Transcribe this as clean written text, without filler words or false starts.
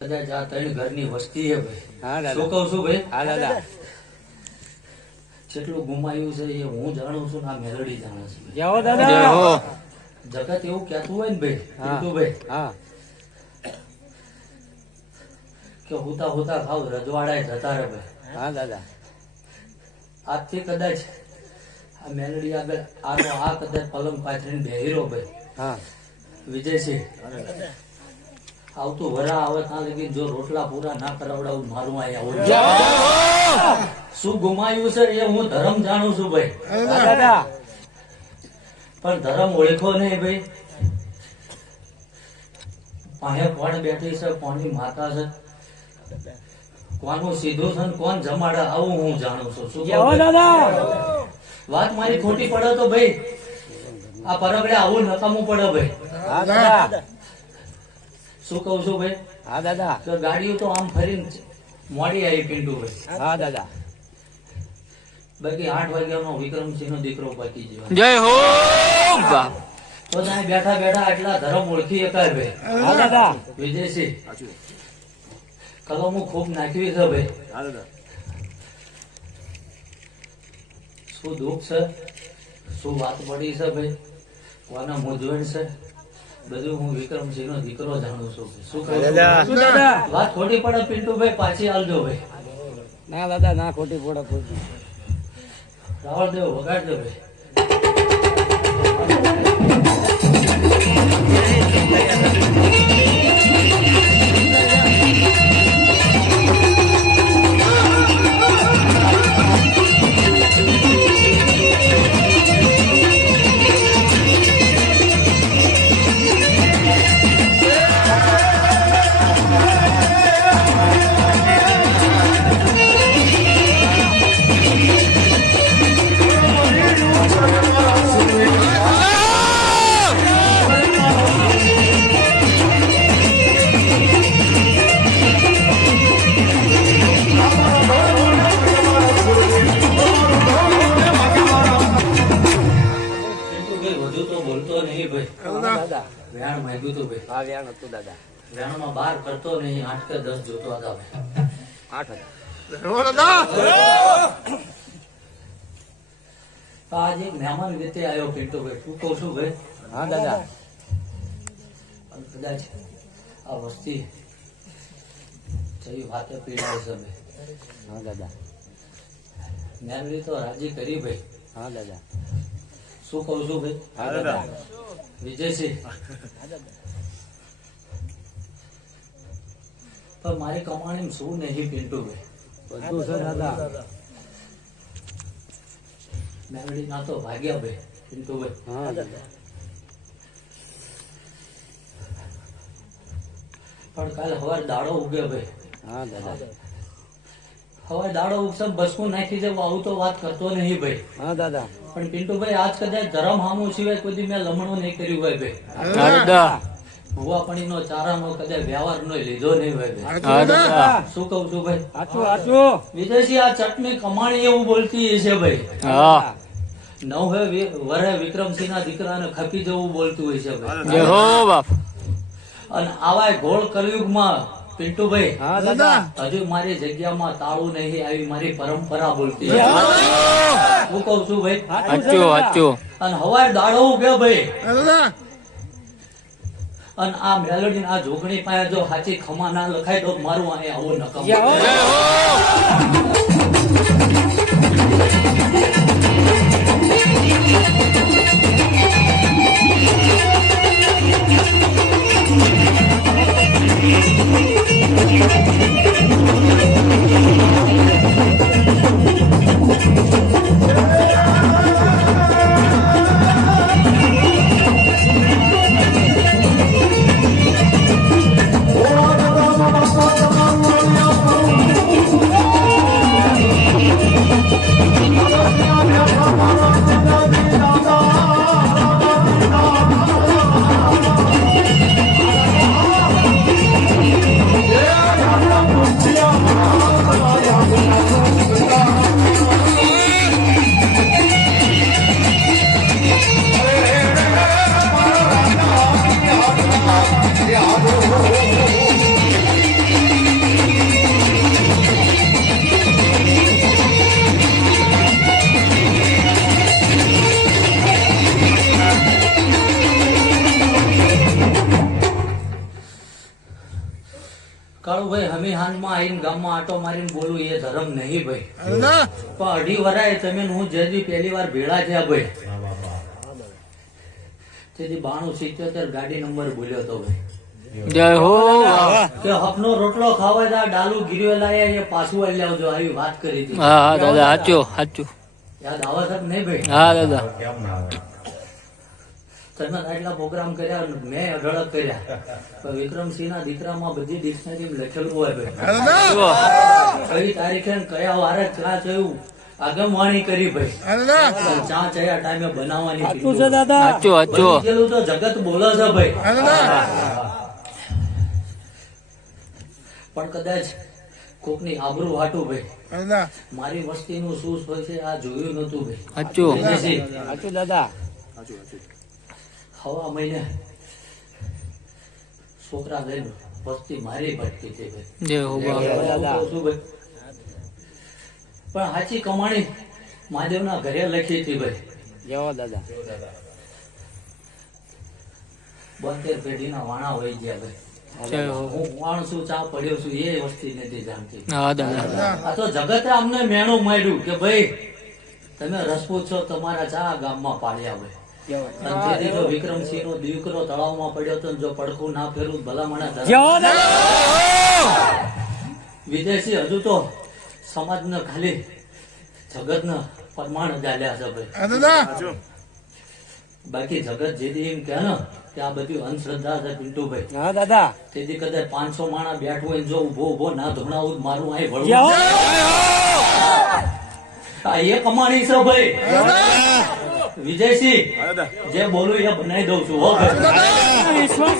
કદાચ આ ત્રણ ઘરની વસ્તી હે ભાઈ. હા દાદા. શું કહું છું ભાઈ? હા દાદા. જેટલું ગુમાયું છે એ હું જાણું છું ને આ મેલડી જાણે છે. જય હો દાદા. જય હો. જગત એવું કહેતું હોય ને ભાઈ, હા. પિન્ટુભાઈ, હા કે હુતા હુતા ખાવ રજવાડાએ જતા રે ભાઈ. હા દાદા. આજથી કદાચ આ મેલડી આગળ આ કદાચ પલંગ પાથરીને બેહીરો ભાઈ હા વિજયસિંહ, આવતું વરા આવે ત્યાં લગી જો રોટલા પૂરા ના કરાવડાવું મારું અહીંયા આવું. શું ગુમાયું છે એ હું ધર્મ જાણું છું ભાઈ. હા દાદા. પણ ધર્મ ઓળખો નહીં ભાઈ. પાસે કોણ બેઠી છે, કોની માતા છે, કોનું સીધું છે ને કોણ જમાડે, આવું હું જાણું છું. શું જય કહું હો ભાઈ? દાદા. વાત મારી ખોટી પડે તો ભાઈ આ પરગડે આવું નકામું પડે ભાઈ. હા દાદા. શું કહું છું ભાઈ? હા દાદા. તો ગાડીઓ તો આમ ફરીને મોડી આવી પિન્ટુભાઈ. હા દાદા. બાકી 8 વાગ્યાનો વિક્રમસિંહ નો દીકરો પતી ગયો. જય હો. તો ત્યાં બેઠા બેઠા એટલા ધર્મ ઓળખી શકાય ભાઈ. હા દાદા. વિજયસિંહ, કલમો ખૂબ નાખવી છે ભાઈ. હા દાદા. શું દુઃખ છે, શું વાત પડી છે ભાઈ, કોના મૂંઝવણ છે, બધું હું વિક્રમસિંહ નો દીકરો જાણું છું. શું કહું છું? શું દાદા? વાત ખોટી પડે પિન્ટુભાઈ, પાછી આલજો ભાઈ. ના દાદા, ના ખોટી પડે કોઈ. રાવળ દેવ વગાડજો ભાઈ. વધુ તો બોલતો નહીં ભાઈ. હા દાદા. વેણ માંગ્યું તું ભાઈ. હા વ્યાણ હતું દાદા. વેણમાં 12 કરતો નહીં, 8 કે 10 જોતો હતા ભાઈ. 8 હતા. આજે એક મહેમાન રીતે આવ્યો પિન્ટુભાઈ. શું કહું છું ભાઈ? હા દાદા. અને કદાચ આ વસ્તી જઈ વાતે પીડાય છે ભાઈ. હા દાદા. મેલડી તો રાજી કરી ભાઈ. હા દાદા. શું કહું છું ભાઈ? હા દાદા. વિજયસિંહ, પણ મારી કમાણી શું નહીં પિન્ટુભાઈ. બધું છે દાદા. મેલડી ના તો ભાગ્યા ભાઈ પિન્ટુભાઈ. હા દાદા. પણ કાલે સવારે દાડો ઉગે ભાઈ. હા દાદા. હવે દાડો ઉગશે બસકું નાખી જવું, આવું તો વાત કરતો નહીં ભાઈ. હા દાદા. પણ પિન્ટુભાઈ આજ કદાચ ધરમ હામું સિવાય કોઈ દી મેં લમણો નહીં કર્યું હોય ભાઈ. હા દાદા. ભુવાપણીનો ચારાનો કદાચ વ્યવહારનો લીધો નહીં હોય ભાઈ. હા દાદા. શું કહું છું ભાઈ? આચું આચું. વિજયસિંહ, આ ચટણી કમાણી એવું બોલતી છે ભાઈ. હા. નવ વરે વિક્રમસિંહ ના દીકરાને ખપી જવું બોલતું હોય છે ભાઈ. જય હો બાપ. અને આવા ઘોળ કલયુગમાં પિન્ટુભાઈ, હા દાદા. હજુ મારી જગ્યામાં તાળું નહીં આવી મારી પરંપરા બોલતી છે. હું કહું છું ભાઈ. હાચું હાચું. અને હવારે દાડો ઉગ્યો ભાઈ. અને આ મેલોડી આ જોગણી પાસે જો સાચી ખમા ના લખાય તો મારું અહીંયા આવું નકામ. જય હો. કાળુભાઈ હમી હાંજમાં આવીને ગામમાં આટો મારીને બોલું એ ધર્મ નહીં ભાઈ. પણ અઢી વરાય તમે ને હું જેથી પહેલી વાર ભેળા થયા ભાઈ. તેથી 9277 ગાડી નંબર બોલ્યો તો ભાઈ જય હો બાપ. કે હપનો રોટલો ખાવા જા ડાલુ ગીરવે લાયા એ પાછું આવી આવજો આવી વાત કરી હતી. હા હા દાદા સાચું સાચું. યાદ આવે છે કે નહીં ભાઈ? હા દાદા. તમે આટલા પ્રોગ્રામ કર્યા મેં અઢળક કર્યા પણ વિક્રમસિંહ ના દીકરામાં બધી ડિક્શનરી લખેલું હોય ભાઈ. જુઓ. કઈ તારીખે ને કયા વારે ચા ચયું આગમવાણી કરી ભાઈ. પણ ચા ચયા ટાઈમે બનાવવાની સાચું છે દાદા. સાચું સાચું. બની ગયેલું તો જગત બોલે છે ભાઈ. પણ કદાચ કોકની આબરૂ વાટું ભાઈ મારી વસ્તીનું શું હોય છે આ જોયું નતું ભાઈ. સાચું. વિજયસિંહ, સાચું દાદા. હવા મહિને છોકરા લઈને વસ્તી મારી ભટકી હતી ભાઈ. જય હો બાપ. દાદા. શું ભાઈ? પણ સાચી કમાણી મહાદેવના ઘરે લખી હતી ભાઈ. જેવો દાદા. 72 પેઢીના વાણા હોય ગયા ભાઈ. જય હો. હું માણસું ચા પડ્યો છું એ વસ્તી નથી જાણતી. હા દાદા. આ તો જગતે અમને મેણું માંડ્યું કે ભાઈ તમે રસપૂત છો તમારા ચા ગામમાં પાડ્યા ભાઈ. જેવો. અને તેથી જો વિક્રમસિંહ નો દીકરો તળાવમાં પડ્યો તો જો પડખું ના ફેરવું ભલામણા ધરાવે. જેવો દાદા. વિદેશી હજુ તો સમાજને ખાલી જગતને પરમાણ ચાલ્યા છે ભાઈ. બાકી જગત જેથી એમ કે ને કે આ બધી અંધશ્રદ્ધા છે પિન્ટુભાઈ. હા દાદા. તેથી કદાચ 500 માણા બેઠું હોય ને જો ઉભો ના ધોણાવું મારું અહીં ભળવું. જેવો. આ એ કમાણી છે ભાઈ. વિજયસિંહ જે બોલું એ બનાવી દઉં છું હો ભાઈ. વિશ્વાસ